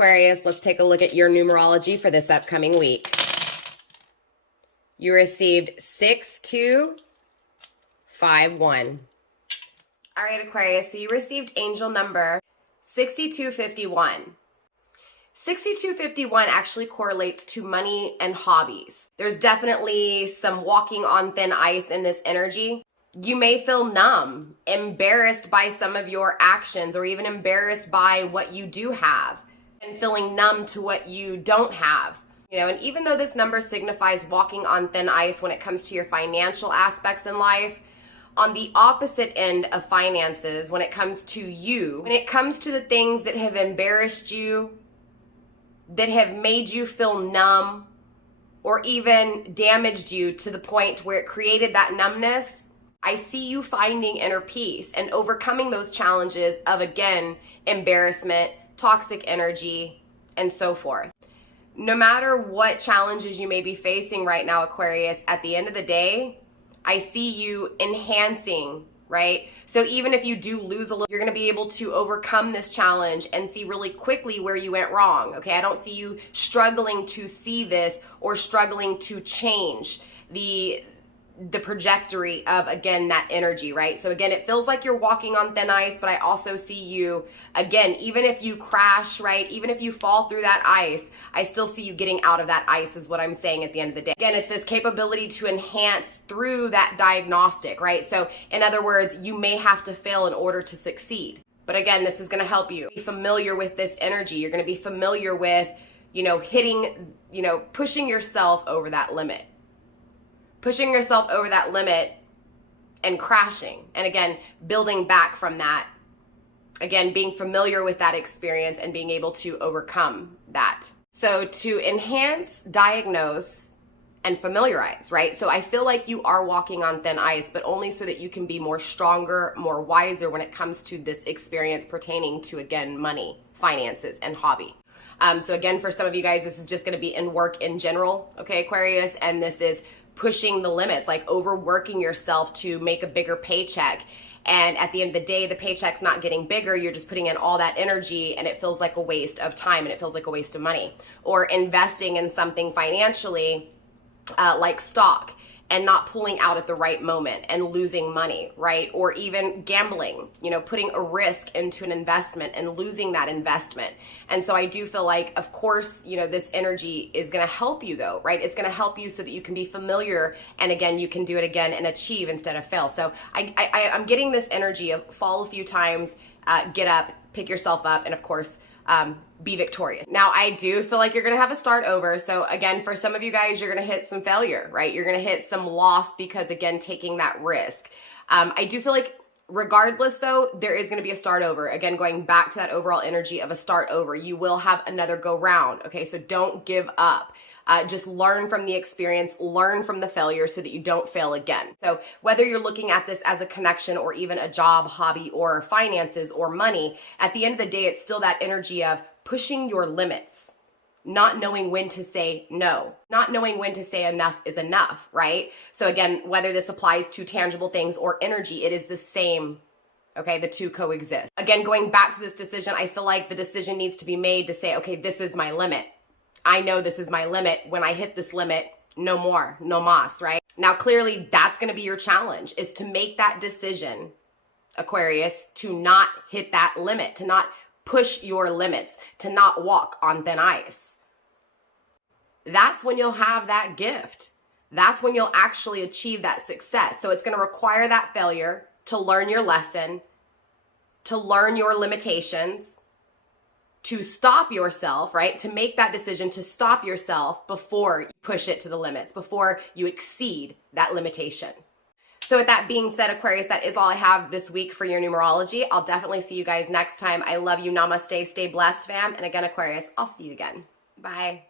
Aquarius, let's take a look at your numerology for this upcoming week. You received 6251. All right, Aquarius, so you received angel number 6251. 6251 actually correlates to money and hobbies. There's definitely some walking on thin ice in this energy. You may feel numb, embarrassed by some of your actions, or even embarrassed by what you do have, and feeling numb to what you don't have. And even though this number signifies walking on thin ice when it comes to your financial aspects in life, on the opposite end of finances, when it comes to you, when it comes to the things that have embarrassed you, that have made you feel numb, or even damaged you to the point where it created that numbness, I see you finding inner peace and overcoming those challenges of, again, embarrassment, toxic energy, and so forth. No matter what challenges you may be facing right now, Aquarius, at the end of the day, I see you enhancing, right? So even if you do lose a little, you're going to be able to overcome this challenge and see really quickly where you went wrong, okay? I don't see you struggling to see this or struggling to change the trajectory of, again, that energy, right? So again, it feels like you're walking on thin ice, but I also see you, again, even if you crash, right? Even if you fall through that ice, I still see you getting out of that ice is what I'm saying at the end of the day. Again, it's this capability to enhance through that diagnostic, right? So in other words, you may have to fail in order to succeed. But again, this is going to help you be familiar with this energy. You're going to be familiar with, hitting, pushing yourself over that limit. Pushing yourself over that limit and crashing. And again, building back from that. Again, being familiar with that experience and being able to overcome that. So to enhance, diagnose, and familiarize, right? So I feel like you are walking on thin ice, but only so that you can be more stronger, more wiser when it comes to this experience pertaining to, again, money, finances, and hobby. So again, for some of you guys, this is just going to be in work in general, okay, Aquarius? And this is pushing the limits, like overworking yourself to make a bigger paycheck. And at the end of the day, the paycheck's not getting bigger. You're just putting in all that energy and it feels like a waste of time and it feels like a waste of money. Or investing in something financially like stock and not pulling out at the right moment and losing money, right? Or even gambling, putting a risk into an investment and losing that investment. And so I do feel like, of course, this energy is going to help you though, right? It's going to help you so that you can be familiar and again, you can do it again and achieve instead of fail. So I'm getting this energy of fall a few times, get up, pick yourself up, and of course, be victorious. Now, I do feel like you're going to have a start over. So again, for some of you guys, you're going to hit some failure, right? You're going to hit some loss because, again, taking that risk. I do feel like regardless, though, there is going to be a start over. Again, going back to that overall energy of a start over. You will have another go round, okay? So don't give up. Just learn from the experience, learn from the failure so that you don't fail again. So whether you're looking at this as a connection or even a job, hobby, or finances or money, at the end of the day, it's still that energy of pushing your limits, not knowing when to say no, not knowing when to say enough is enough, right? So again, whether this applies to tangible things or energy, it is the same. Okay, the two coexist. Again, going back to this decision, I feel like the decision needs to be made to say, okay, this is my limit. I know this is my limit. When I hit this limit, no more, no mas, right? Now, clearly, that's going to be your challenge, is to make that decision, Aquarius, to not hit that limit, to not push your limits, to not walk on thin ice. That's when you'll have that gift. That's when you'll actually achieve that success. So it's going to require that failure to learn your lesson, to learn your limitations, to stop yourself, right? To make that decision to stop yourself before you push it to the limits, before you exceed that limitation. So with that being said, Aquarius, that is all I have this week for your numerology. I'll definitely see you guys next time. I love you. Namaste. Stay blessed, fam. And again, Aquarius, I'll see you again. Bye.